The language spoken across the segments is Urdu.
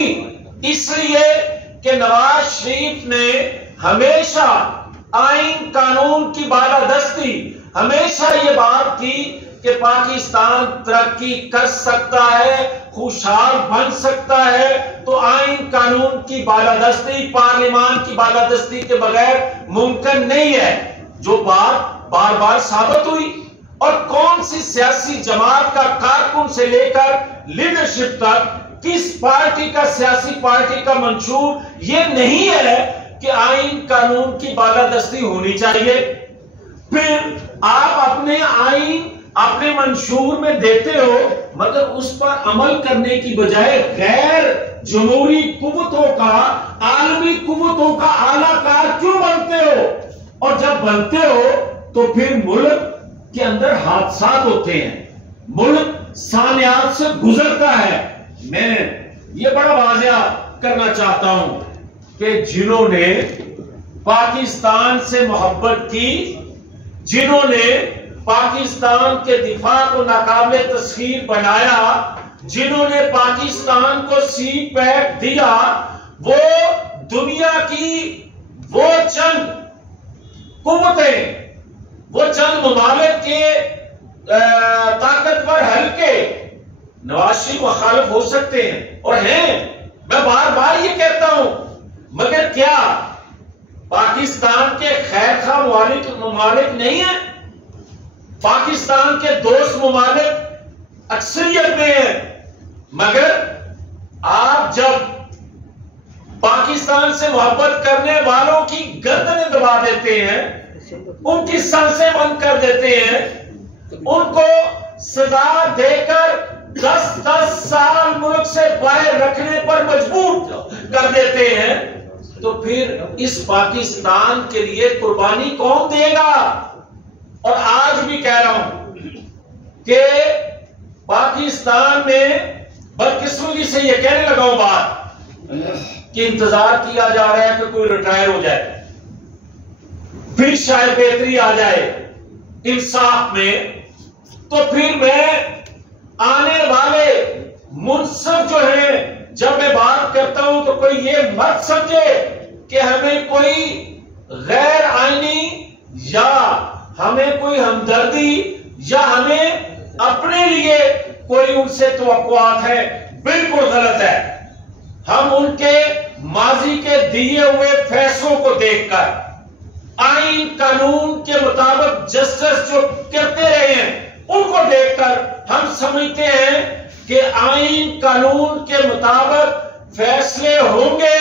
اس لیے کہ نواز شریف نے ہمیشہ آئین قانون کی بالادستی ہمیشہ یہ بات کی کہ پاکستان ترقی کر سکتا ہے، خوشحال بن سکتا ہے تو آئین قانون کی بالادستی، پارلیمان کی بالادستی کے بغیر ممکن نہیں ہے، جو بات بار بار ثابت ہوئی۔ اور کون سی سیاسی جماعت کا کارکن سے لے کر لیڈرشپ تک کس پارٹی کا، سیاسی پارٹی کا منشور یہ نہیں ہے کہ آئین قانون کی بالادستی ہونی چاہیے؟ پھر آپ اپنے آئین اپنے منشور میں دیتے ہو مگر اس پر عمل کرنے کی بجائے غیر جمہوری قوتوں کا، عالمی قوتوں کا اعلی کار کیوں بنتے ہو؟ اور جب بنتے ہو تو پھر ملک کے اندر حادثات ہوتے ہیں، ملک سانحات سے گزرتا ہے۔ میں یہ بڑا واضح کرنا چاہتا ہوں کہ جنہوں نے پاکستان سے محبت کی، جنہوں نے پاکستان کے دفاع کو ناقابل تسخیر بنایا، جنہوں نے پاکستان کو سی پیک دیا، وہ دنیا کی وہ چند قوتیں، وہ چند ممالک کے طاقتور حلقے نواز شریف مخالف ہو سکتے ہیں اور ہیں، میں بار بار یہ کہتا ہوں، مگر کیا پاکستان کے خیر خواہ ممالک نہیں ہیں؟ پاکستان کے دوست ممالک اکثریت میں ہیں، مگر آپ جب پاکستان سے محبت کرنے والوں کی گردنیں دبا دیتے ہیں، ان کی سانسیں بند کر دیتے ہیں، ان کو سزا دے کر 10 سال ملک سے باہر رکھنے پر مجبور کر دیتے ہیں، تو پھر اس پاکستان کے لیے قربانی کون دے گا؟ اور آج بھی کہہ رہا ہوں کہ پاکستان میں بدقسمتی سے یہ کہنے لگا ہوں بات کہ انتظار کیا جا رہا ہے کہ کوئی ریٹائر ہو جائے، پھر شاید بہتری آ جائے انصاف میں، تو پھر میں آنے والے منصف جو ہیں، جب میں بات کرتا ہوں تو کوئی یہ مت سمجھے کہ ہمیں کوئی غیر آئینی یا ہمیں کوئی ہمدردی یا ہمیں اپنے لیے کوئی ان سے توقعات ہے، بالکل غلط ہے۔ ہم ان کے ماضی کے دیے ہوئے فیصلوں کو دیکھ کر، آئین قانون کے مطابق جسٹس جو کرتے رہے ہیں ان کو دیکھ کر ہم سمجھتے ہیں کہ آئین قانون کے مطابق فیصلے ہوں گے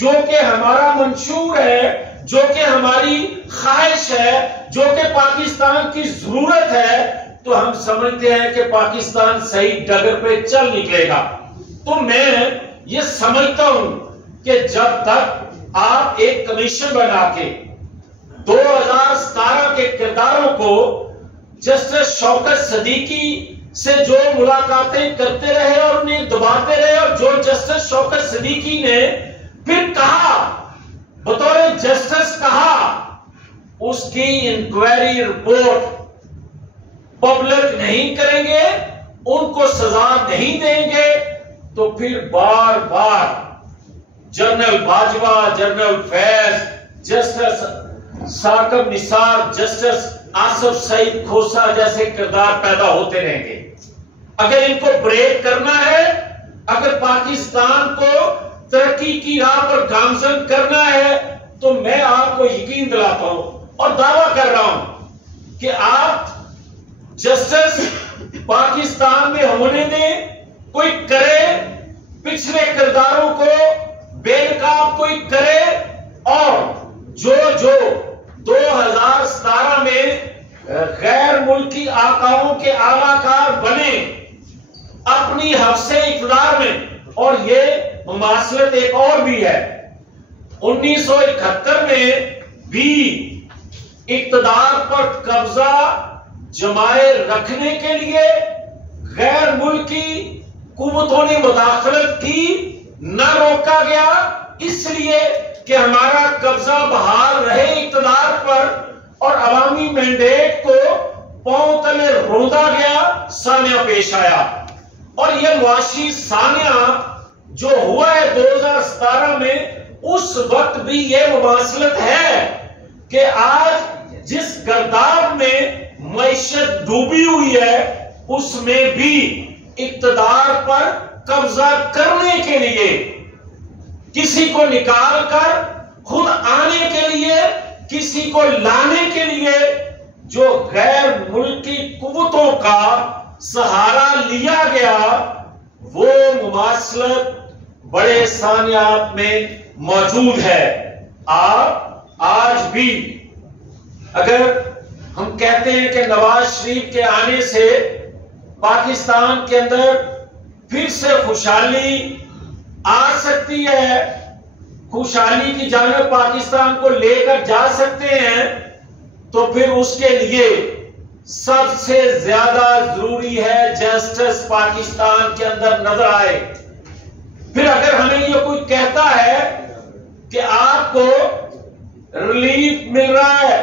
جو کہ ہمارا منشور ہے، جو کہ ہماری خواہش ہے، جو کہ پاکستان کی ضرورت ہے، تو ہم سمجھتے ہیں کہ پاکستان صحیح ڈگر پہ چل نکلے گا۔ تو میں یہ سمجھتا ہوں کہ جب تک آپ ایک کمیشن بنا کے 2017 کے کرداروں کو جسٹس شوکت صدیقی سے جو ملاقاتیں کرتے رہے اور انہیں دباتے رہے، اور جو جسٹس شوکت صدیقی نے پھر کہا، بطور جسٹس کہا، اس کی انکوائری رپورٹ پبلک نہیں کریں گے، ان کو سزا نہیں دیں گے، تو پھر بار بار جنرل باجوہ، جنرل فیض، جسٹس ثاقب نثار، جسٹس آصف سعید کھوسہ جیسے کردار پیدا ہوتے رہیں گے۔ اگر ان کو بریک کرنا ہے، اگر پاکستان کو ترقی کی راہ پر گامزن کرنا ہے، تو میں آپ کو یقین دلاتا ہوں اور دعویٰ کر رہا ہوں کہ آپ جسٹس پاکستان میں ہونے دیں، کوئی کرے، پچھلے کرداروں کو بے نقاب کوئی کرے، اور جو 2017 میں غیر ملکی آقاؤں کے اعلی کار بنے اپنی حفظ اقتدار میں، اور یہ مماثلت ایک اور بھی ہے، 1971 میں بھی اقتدار پر قبضہ جمائے رکھنے کے لیے غیر ملکی قوتوں نے مداخلت کی، نہ روکا گیا، اس لیے کہ ہمارا قبضہ بحال رہے اقتدار پر، اور عوامی مینڈیٹ کو پاؤں تلے روندا گیا، سانحہ پیش آیا، اور یہ معاشی سانحہ جو ہوا ہے 2017 میں، اس وقت بھی یہ مماثلت ہے کہ آج جس گرداب میں معیشت ڈوبی ہوئی ہے اس میں بھی اقتدار پر قبضہ کرنے کے لیے، کسی کو نکال کر خود آنے کے لیے، کسی کو لانے کے لیے جو غیر ملکی قوتوں کا سہارا لیا گیا، وہ مماثلت بڑے ثانیات میں موجود ہے۔ آپ آج بھی اگر ہم کہتے ہیں کہ نواز شریف کے آنے سے پاکستان کے اندر پھر سے خوشحالی آ سکتی ہے، خوشحالی کی جانب پاکستان کو لے کر جا سکتے ہیں، تو پھر اس کے لیے سب سے زیادہ ضروری ہے جسٹس پاکستان کے اندر نظر آئے۔ پھر اگر ہمیں یہ کوئی کہتا ہے کہ آپ کو ریلیف مل رہا ہے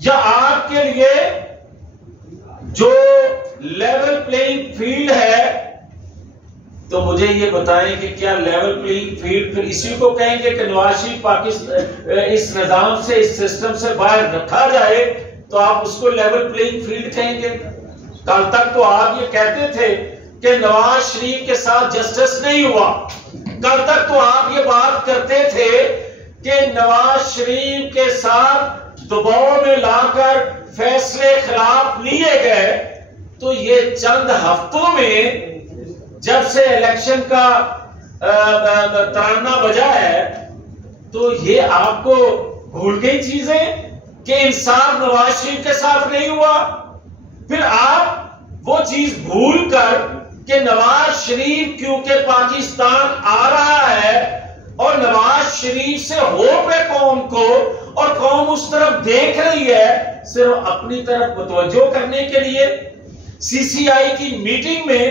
یا آپ کے لیے جو لیول پلینگ فیلڈ ہے، تو مجھے یہ بتائیں کہ کیا لیول پلینگ فیلڈ پھر اسی کو کہیں گے کہ نواز شریف پاکستان اس نظام سے، اس سسٹم سے باہر رکھا جائے تو آپ اس کو لیول پلینگ فیلڈ کہیں گے؟ کل تک تو آپ یہ کہتے تھے کہ نواز شریف کے ساتھ جسٹس نہیں ہوا، کل تک تو آپ یہ بات کرتے تھے کہ نواز شریف کے ساتھ دباؤ میں لا کر فیصلے خلاف لیے گئے، تو یہ چند ہفتوں میں جب سے الیکشن کا ترانہ بجا ہے تو یہ آپ کو بھول گئی چیزیں کہ انصاف نواز شریف کے ساتھ نہیں ہوا؟ پھر آپ وہ چیز بھول کر کہ نواز شریف کیونکہ پاکستان آ رہا ہے اور نواز شریف سے ہوپ ہے قوم کو اور قوم اس طرف دیکھ رہی ہے، صرف اپنی طرف متوجہ کرنے کے لیے سی سی آئی کی میٹنگ میں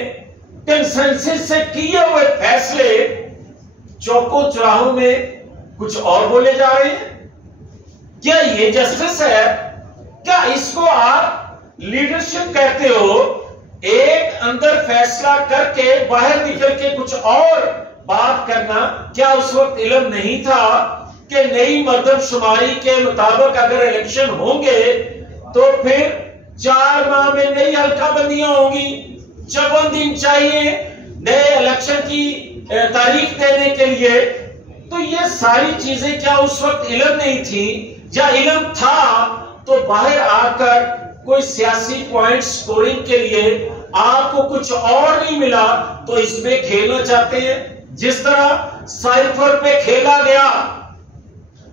کنسنسس سے کیے ہوئے فیصلے چوکوں چوراہوں میں کچھ اور بولے جا رہے ہیں؟ کیا یہ جسٹس ہے؟ کیا اس کو آپ لیڈرشپ کہتے ہو؟ ایک اندر فیصلہ کر کے باہر نکل کے کچھ اور بات کرنا، کیا اس وقت علم نہیں تھا کہ نئی مردم شماری کے مطابق اگر الیکشن ہوں گے تو پھر 4 ماہ میں نئی حلقہ بندیاں ہوں گی، 54 دن چاہیے نئے الیکشن کی تاریخ دینے کے لیے؟ تو یہ ساری چیزیں کیا اس وقت علم نہیں تھی، یا علم تھا تو باہر آ کر کوئی سیاسی پوائنٹ سکورنگ کے لیے آپ کو کچھ اور نہیں ملا تو اس میں کھیلنا چاہتے ہیں؟ جس طرح سائفر پہ کھیلا گیا،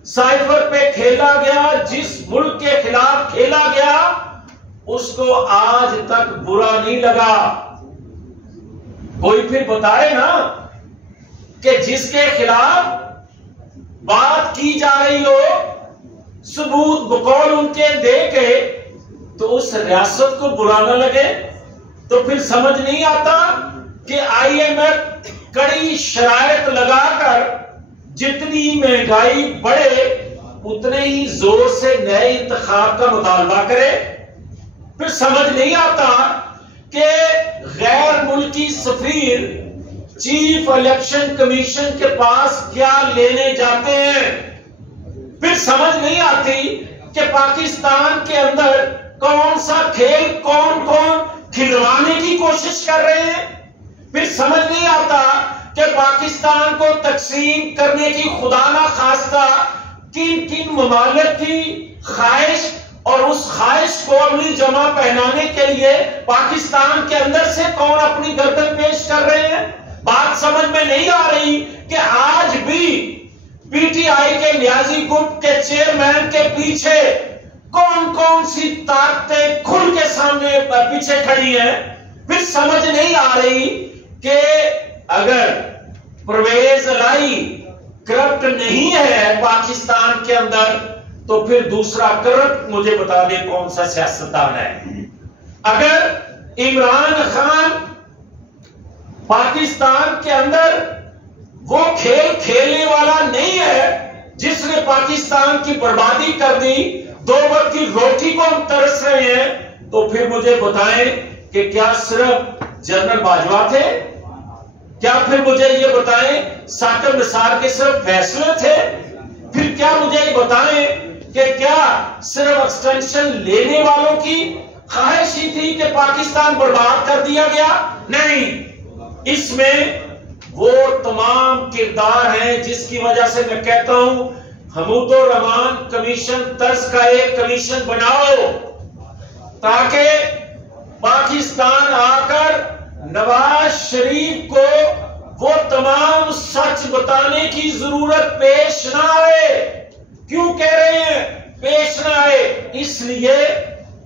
سائفر پہ کھیلا گیا، جس ملک کے خلاف کھیلا گیا اس کو آج تک برا نہیں لگا۔ کوئی پھر بتائے نا کہ جس کے خلاف بات کی جا رہی ہو، ثبوت بقول ان کے دے کے، تو اس ریاست کو برا نہ لگے؟ تو پھر سمجھ نہیں آتا کہ آئی ایم ایف کڑی شرائط لگا کر جتنی مہنگائی بڑھے اتنے ہی زور سے نئے انتخاب کا مطالبہ کرے؟ پھر سمجھ نہیں آتا کہ غیر ملکی سفیر چیف الیکشن کمیشن کے پاس کیا لینے جاتے ہیں؟ پھر سمجھ نہیں آتی کہ پاکستان کے اندر کون سا کھیل کون کون کھلوانے کی کوشش کر رہے ہیں؟ پھر سمجھ نہیں آتا کہ پاکستان کو تقسیم کرنے کی خدا نہ خواستہ کن کن ممالک کی خواہش اور اس خواہش کو عملی جمع پہنانے کے لیے پاکستان کے اندر سے کون اپنی گردن پیش کر رہے ہیں؟ بات سمجھ میں نہیں آ رہی کہ آج بھی پی ٹی آئی کے نیازی گروپ کے چیئرمین کے پیچھے کون کون سی طاقتیں کھل کے سامنے پیچھے کھڑی ہیں؟ پھر سمجھ نہیں آ رہی کہ اگر پرویز الہی کرپٹ نہیں ہے پاکستان کے اندر تو پھر دوسرا کرپٹ مجھے بتا دے کون سا سیاستدان ہے؟ اگر عمران خان پاکستان کے اندر وہ کھیل کھیلنے والا نہیں ہے جس نے پاکستان کی بربادی کر دی، 2 وقت کی روٹی کو ہم ترس رہے ہیں، تو پھر مجھے بتائیں کہ کیا صرف جنرل باجوہ تھے؟ کیا پھر مجھے یہ بتائیں ثاقب نثار کے صرف فیصلے تھے؟ پھر کیا مجھے یہ بتائیں کہ کیا صرف ایکسٹینشن لینے والوں کی خواہش ہی تھی کہ پاکستان برباد کر دیا گیا؟ نہیں، اس میں وہ تمام کردار ہیں جس کی وجہ سے میں کہتا ہوں حمود الرحمان کمیشن طرز کا ایک کمیشن بناؤ تاکہ پاکستان آ کر نواز شریف کو وہ تمام سچ بتانے کی ضرورت پیش نہ آئے۔ کیوں کہہ رہے ہیں پیش نہ آئے؟ اس لیے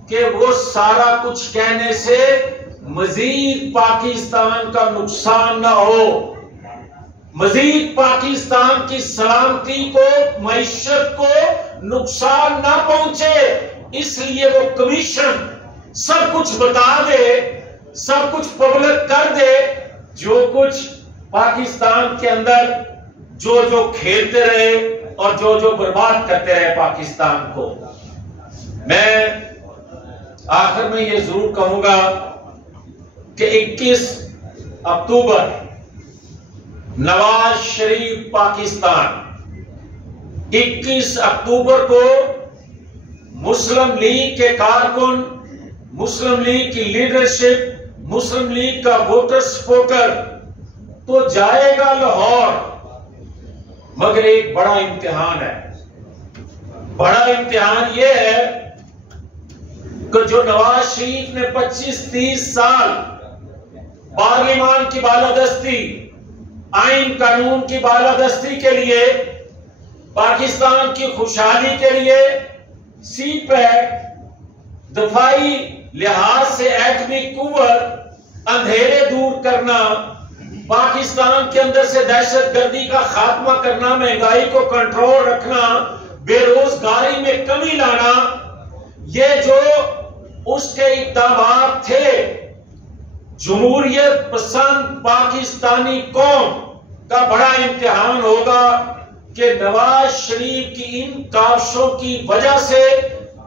کہ وہ سارا کچھ کہنے سے مزید پاکستان کا نقصان نہ ہو، مزید پاکستان کی سلامتی کو، معیشت کو نقصان نہ پہنچے، اس لیے وہ کمیشن سب کچھ بتا دے، سب کچھ پبلک کر دے، جو کچھ پاکستان کے اندر جو کھیلتے رہے اور جو برباد کرتے رہے پاکستان کو۔ میں آخر میں یہ ضرور کہوں گا کہ 21 اکتوبر نواز شریف پاکستان، 21 اکتوبر کو مسلم لیگ کے کارکن، مسلم لیگ کی لیڈرشپ، مسلم لیگ کا ووٹر سپورٹر تو جائے گا لاہور، مگر ایک بڑا امتحان ہے۔ بڑا امتحان یہ ہے کہ جو نواز شریف نے 25-30 سال پارلیمان کی بالادستی، آئین قانون کی بالادستی کے لیے، پاکستان کی خوشحالی کے لیے، سی پیک، دفاعی لحاظ سے ایٹمی قوت، اندھیرے دور کرنا، پاکستان کے اندر سے دہشت گردی کا خاتمہ کرنا، مہنگائی کو کنٹرول رکھنا، بے روزگاری میں کمی لانا، یہ جو اس کے اقدامات تھے، جمہوریت پسند پاکستانی قوم کا بڑا امتحان ہوگا کہ نواز شریف کی ان کاوشوں کی وجہ سے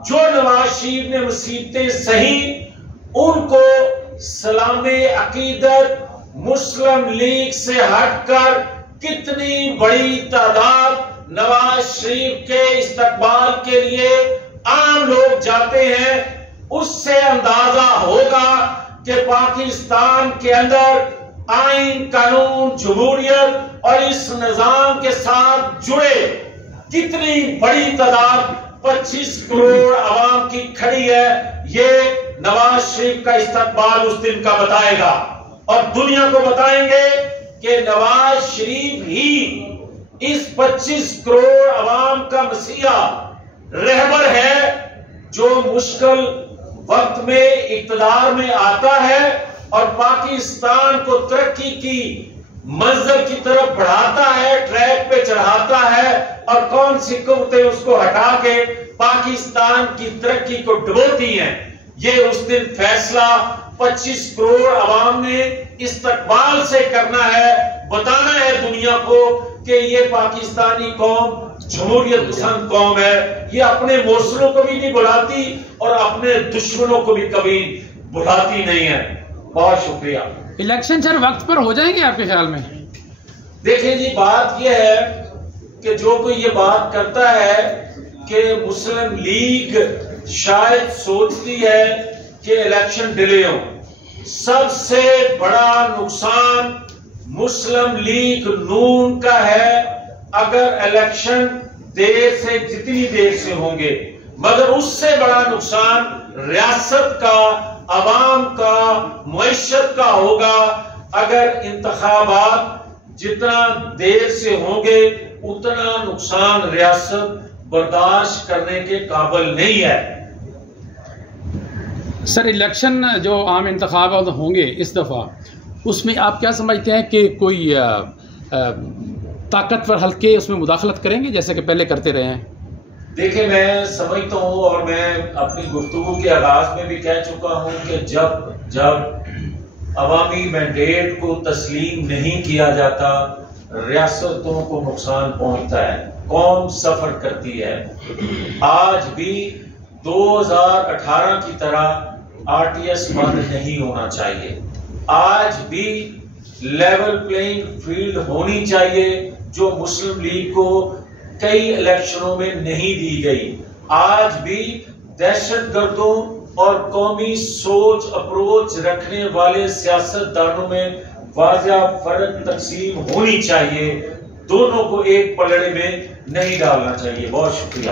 جو نواز شریف نے مصیبتیں سہی، ان کو سلام عقیدت مسلم لیگ سے ہٹ کر کتنی بڑی تعداد نواز شریف کے استقبال کے لیے عام لوگ جاتے ہیں، اس سے اندازہ ہوگا کہ پاکستان کے اندر آئین قانون، جمہوریت اور اس نظام کے ساتھ جڑے کتنی بڑی تعداد 25 کروڑ عوام کی کھڑی ہے۔ یہ نواز شریف کا استقبال اس دن کا بتائے گا، اور دنیا کو بتائیں گے کہ نواز شریف ہی اس 25 کروڑ عوام کا مسیحا رہبر ہے، جو مشکل وقت میں اقتدار میں آتا ہے اور پاکستان کو ترقی کی منزل کی طرف بڑھاتا ہے، ٹریک پہ چڑھاتا ہے، اور کون سی قوتیں اس کو ہٹا کے پاکستان کی ترقی کو ڈبوتی ہیں۔ یہ اس دن فیصلہ 25 کروڑ عوام نے استقبال سے کرنا ہے، بتانا ہے دنیا کو کہ یہ پاکستانی قوم جمہوریت پسند قوم ہے، یہ اپنے موصلوں کو بھی نہیں بلاتی اور اپنے دشمنوں کو بھی کبھی بلاتی نہیں ہے۔ بہت شکریہ۔ الیکشن سر وقت پر ہو جائیں گے آپ کے خیال میں؟ دیکھیں جی، بات یہ ہے کہ جو کوئی یہ بات کرتا ہے کہ مسلم لیگ شاید سوچتی ہے کہ الیکشن ڈیلے ہو، سب سے بڑا نقصان مسلم لیگ نون کا ہے اگر الیکشن دیر سے جتنی دیر سے ہوں گے، مگر اس سے بڑا نقصان ریاست کا، عوام کا، معیشت کا ہوگا اگر انتخابات جتنا دیر سے ہوں گے اتنا نقصان ریاست برداشت کرنے کے قابل نہیں ہے۔ سر الیکشن جو عام انتخابات ہوں گے اس دفعہ، اس میں آپ کیا سمجھتے ہیں کہ کوئی طاقتور حلقے اس میں مداخلت کریں گے جیسے کہ پہلے کرتے رہے ہیں؟ دیکھیں، میں سمجھتا ہوں اور میں اپنی گفتگو کے آغاز میں بھی کہہ چکا ہوں کہ جب عوامی مینڈیٹ کو تسلیم نہیں کیا جاتا ریاستوں کو نقصان پہنچتا ہے، قوم سفر کرتی ہے۔ آج بھی 2018 کی طرح RTS بند نہیں ہونا چاہیے، آج بھی لیول پلینگ فیلڈ ہونی چاہیے جو مسلم لیگ کو کئی الیکشنوں میں نہیں دی گئی. آج بھی دہشت گردوں اور قومی سوچ اپروچ رکھنے والے سیاستدانوں میں واضح فرق تقسیم ہونی چاہیے. دونوں کو ایک پلڑے میں نہیں ڈالنا چاہیے. بہت شکریہ.